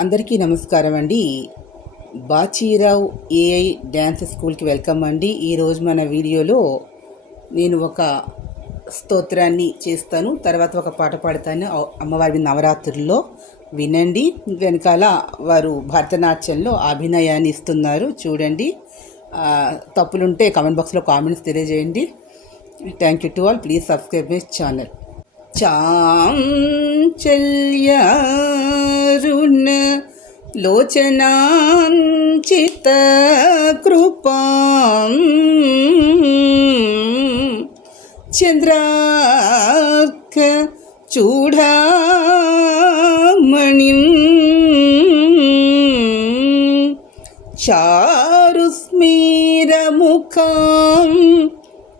అందరికీ నమస్కారం అండి. బాచీరావు ఏఐ డ్యాన్స్ స్కూల్కి వెల్కమ్ అండి. ఈరోజు మన వీడియోలో నేను ఒక స్తోత్రాన్ని చేస్తాను, తర్వాత ఒక పాట పాడతాను. అమ్మవారి నవరాత్రుల్లో వినండి. వెనకాల వారు భరతనాట్యంలో అభినయాన్ని ఇస్తున్నారు, చూడండి. తప్పులుంటే కామెంట్ బాక్స్లో కామెంట్స్ తెలియజేయండి. Thank you to all. Please subscribe my channel. చాంచల్యారుణ లోచనాంచిత కృపాం చంద్రార్క చూడామణిం చారుస్మిరముఖం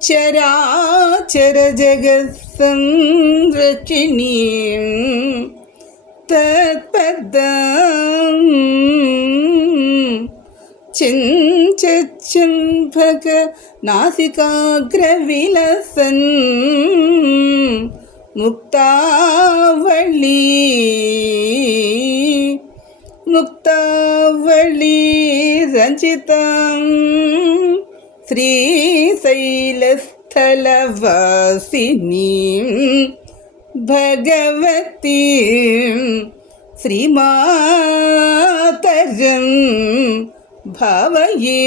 చరాచర జగత్సంరక్షిణీం తత్పదం చించంభక నాసికాగ్రవిలసన్ ముక్తావళి సంచితం శ్రీశైలస్థలవాసినీం భగవతీం శ్రీమాతరం భావయే.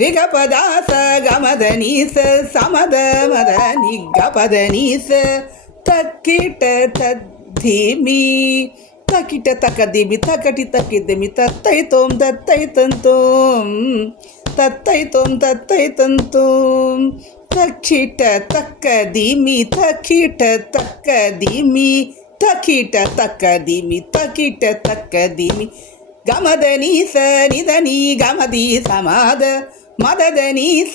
రిగపదాస గమదనీస సమదమదని గపదనీస తక్కిట తద్ధిమి తకిట తకదిమి తకటి తకిదిమి తత్తైతోం దత్తైతంతోం తత్తైతోం తత్తైతంతోం తకిట తక్కదిమి తకిట తక్కదిమి తకిట తక్కదిమి తకిట తక్కదిమి గమదనీస నిదని గమది సమాద మదదనీస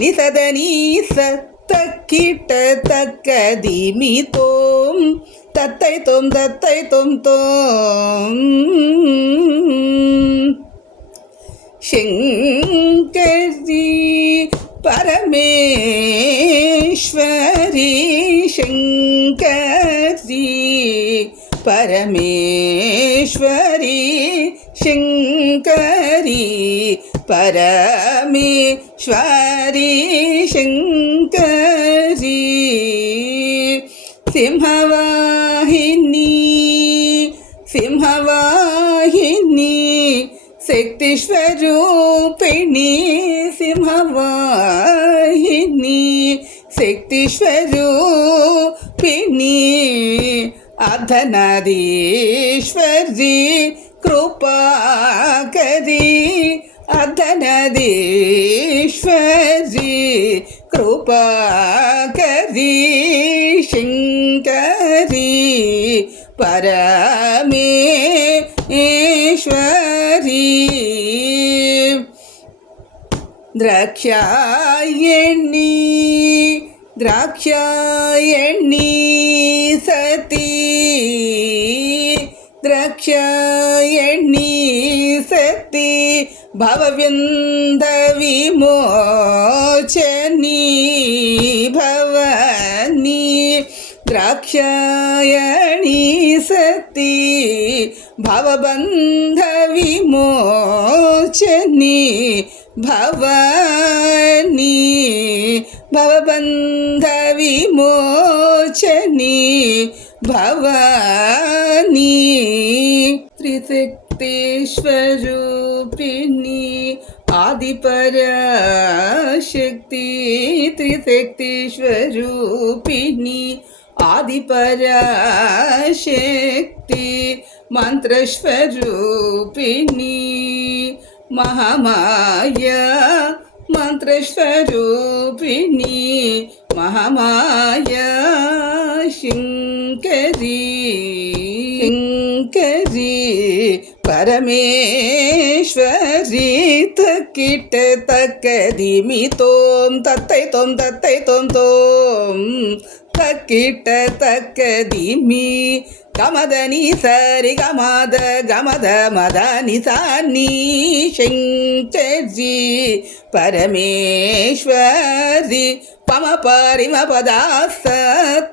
నిసదనీస తక్కిట తక్కదిమి తోం తత్తైతోం దత్తైతోం తోం. శంకరీ పరమేశ్వరీ శంకరీ పరమేశ్వరీ శంకరీ పరమేశ్వరీ శంకరీ సింహవాహిని సింహవాహిని శక్తిస్వరూపిణి సింహవాహిని శక్తిస్వరూపిణి అర్ధనారీశ్వరి కృపాకరి అర్ధనారీశ్వరి కృపాకరి శంకరి పరమేశ్వరి ద్రాక్షాయణి ద్రాక్షాయణి సతీ ద్రాక్షాయణి సతీ భవవ్యంద విమోచని భవని ద్రాక్షాయణి సతీ భవబంధ విమోచని భవని భవబంధ విమోచని భవని త్రిశక్తిస్వరూపిణి ఆదిపరాశక్తి త్రిశక్తిస్వరూపిణి ఆదిపరాశక్తి మంత్రస్వరూపిణి మహామాయా మంత్రస్వరూపిణి మహామాయా శంకరీ శంకరీ పరమేశ్వరి తక్కిట తక్కదిమి తోం తత్తైతోం తత్తైతోం తోం తక్కిట తక్కదిమి గమదని సరి గమద గమద మదని సాని శంకరీ పరమేశ్వరి పమ పరిమ పదాస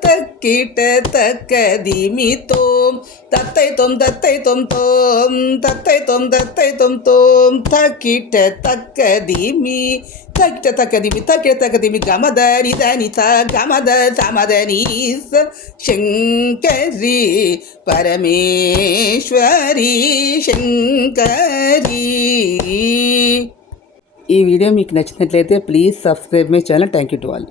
తక్కిట తక్కదిమితోం తత్తై తొం తత్తై తొం తక్కిట తక్కదిమి తక్కిట తక్కదిమి గమదని దని గమద సమదని శంకరి పరమేశ్వరి శంకరి. ఈ వీడియో మీకు నచ్చినట్లయితే please subscribe my channel. Thank you to all.